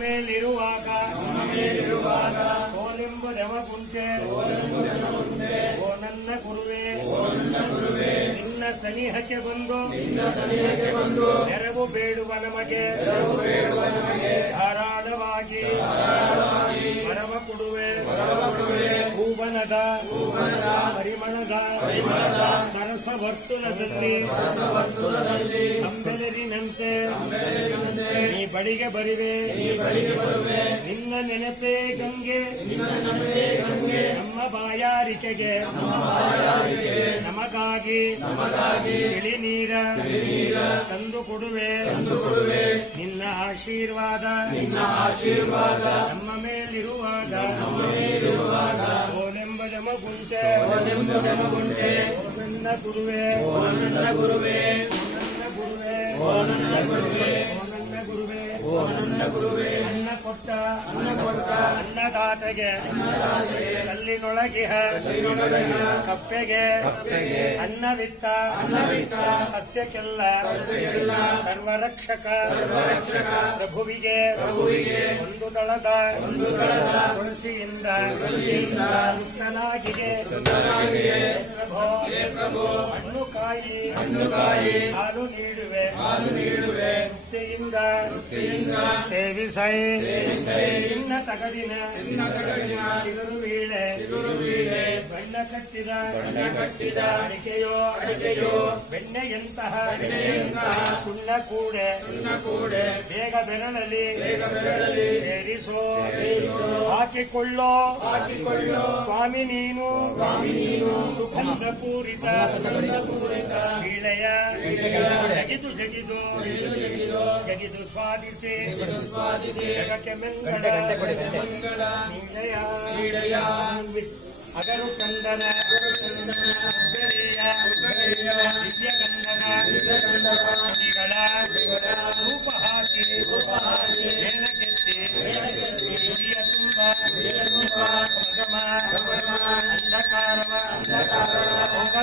ಮೇಲಿರುವಾಗ ಸೋಲೆಂಬುದೆವ ಕುಂಟೆ ಓ ನನ್ನ ಗುರುವೇ, ನಿನ್ನ ಸನಿಹಕ್ಕೆ ಬಂದು, ನೆರವು ಬೇಡುವ ನಮಗೆ, ಧಾರಾಳವಾಗಿ, ವರವ ಕೊಡುವೆ ಹೂವನದ ಪರಿಮಳದ ಸರಸ ವರ್ತುಲದಲ್ಲಿ ಅಂಬೆಲರಿನಂತೆ. ನೀ ಬಡಿಗೆ ಬರಿವೆ. ನಿನ್ನ ನೆನಪೇ ಗಂಗೆ. ನಮ್ಮ ಬಾಯಾರಿಕೆಗೆ. ನಮಗಾಗಿ. ತಿಳಿ ನೀರ. ತಂದು ಕೊಡುವೆ. ನಿನ್ನ ಆಶೀರ್ವಾದ. ನಮ್ಮ ಮೇಲಿರುವಾಗ. ಓನೆಂಬ ಜಮಗುಂಟೆ. ஓனன்ன குருவே ஓனன்ன குருவே ஓனன்ன குருவே ஓனன்ன குருவே குருவே. ನನ್ನ ಗುರುವೇ ಅನ್ನ ಕೊಟ್ಟ ಅನ್ನ ಕೊಟ್ಟ ಅನ್ನದಾತೆಗೆ ಕಲ್ಲಿನೊಳಗಿಹ ಕಪ್ಪೆಗೆ ಅನ್ನವಿತ್ತ ಅನ್ನವಿತ್ತ ಸಸ್ಯಕ್ಕೆಲ್ಲ ಸರ್ವರಕ್ಷಕ ಸರ್ವರಕ್ಷಕ ಪ್ರಭುವಿಗೆ ಒಂದು ದಳದ ಒಂದು ದಳದ ತುಳಸಿಯಿಂದ ತುಳಸಿಯಿಂದ ಮುಕ್ತನಾಗಿಗೆ ಪ್ರಭು ಹಣ್ಣು ಕಾಯಿ ಹಾಲು ನೀಡುವೆ ಹಾಲು ನೀಡುವೆ ಮುಕ್ತಿಯಿಂದ ಮುಕ್ತಿಯಿಂದ ಸೇವಿಸೈ ಚಿನ್ನ ತಗಡಿನ ಚಿನ್ನ ತಗಡಿನ ಚಿಗುರು ವೀಳೆ ಚಿಗುರು ವೀಳೆ ಬಣ್ಣ ಕಟ್ಟಿದ ಬಣ್ಣ ಕಟ್ಟಿದ ಅಡಿಕೆಯೋ ಅಡಿಕೆಯೋ ಬೆಣ್ಣೆಯಂತಹ ಬೆಣ್ಣೆಯಂತಹ ಸುಣ್ಣ ಕೂಡೆ ಸುಣ್ಣ ಕೂಡೆ ಬೇಗ ಬೆರಳಲಿ ಬೇಗ ಬೆರಳಲಿ ಸೇರಿಸೋ ಹಾಕಿಕೊಳ್ಳೋ ಹಾಕಿಕೊಳ್ಳೋ ಸ್ವಾಮಿ ನೀನು ಸ್ವಾಮಿ ನೀನು ಸುಗಂಧ ಪೂರಿತ ಸುಗಂಧ ಪೂರಿತ ವೀಳೆಯ ಜಗಿದು ಜಗಿದು ಜಗಿದು ಸ್ವಾದಿಸಿ ಸ್ವಾದಿಸಿ ಜಗಕ್ಕೆ ಮಂಗಳ ಮಂಗಳ ನೀಳೆಯ ನೀಳೆಯ ಅಗರು ಚಂದನ ದಿವ್ಯಗಂಧನ ದಿವ್ಯಗಂಧಗಳ ರೂಪ ಹಾಕಿ ರೂಪ ಹಾಕಿ ಮೇಲಕ್ಕೆತ್ತಿ ಗುಡಿಯ ತುಂಬ ಗಗಮ ಅಂಧಕಾರವ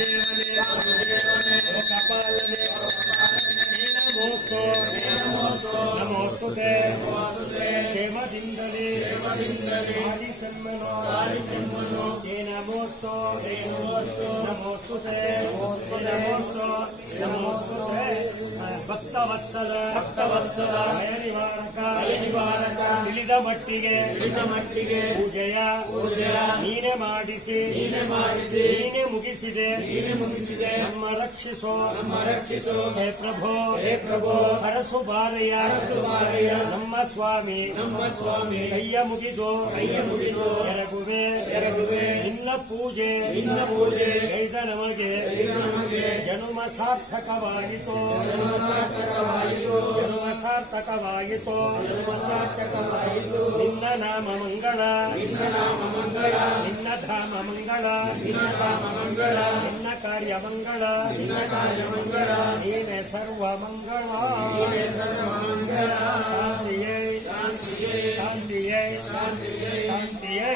ದೇವನೇ ಕಪಾಲನೆ ನಮೋಸ್ತು ನಮೋಸ್ತುತೆ ಮಟ್ಟಿಗೆ ಮಟ್ಟಿಗೆ ಪೂಜೆಯ ಪೂಜೆಯ ನೀನೆ ಮಾಡಿಸಿ. ನೀನೆ ಮಾಡಿಸಿ. ನೀನೆ ಮುಗಿಸಿದೆ. ನೀನೆ ಮುಗಿಸಿದೆ. ನಮ್ಮ ರಕ್ಷಿಸೋ. ನಮ್ಮ ರಕ್ಷಿಸೋ. ಹೇ ಪ್ರಭೋ. ಹೇ ಪ್ರಭೋ. ಹರಸು ಬಾರಯ್ಯ. ಹರಸು ಬಾರಯ್ಯ. ನಮ್ಮ ಸ್ವಾಮಿ. ನಮ್ಮ ಸ್ವಾಮಿ. ಕೈಯ ಮುಗಿದು. ಕೈಯ ಮುಗಿದು. ಎರಗುವೆ. ಎರಗುವೆ. ನಿನ್ನ ಪೂಜೆ. ನಿನ್ನ ಪೂಜೆ. ಕೈದ ನಮಗೆ. ನಮಗೆ. ಜನುಮ ಸಾರ್ಥಕವಾಯಿತು ಜನುಮ ಸಾರ್ಥಕವಾಯಿತು ధర్మసార్థకవాయితో నిన్న నామ మంగళ నిన్న ధామ మంగళ నిన్న కార్య మంగళ నేనే సర్వమంగళ శాంతియే శాంతియే శాంతియే శాంతియే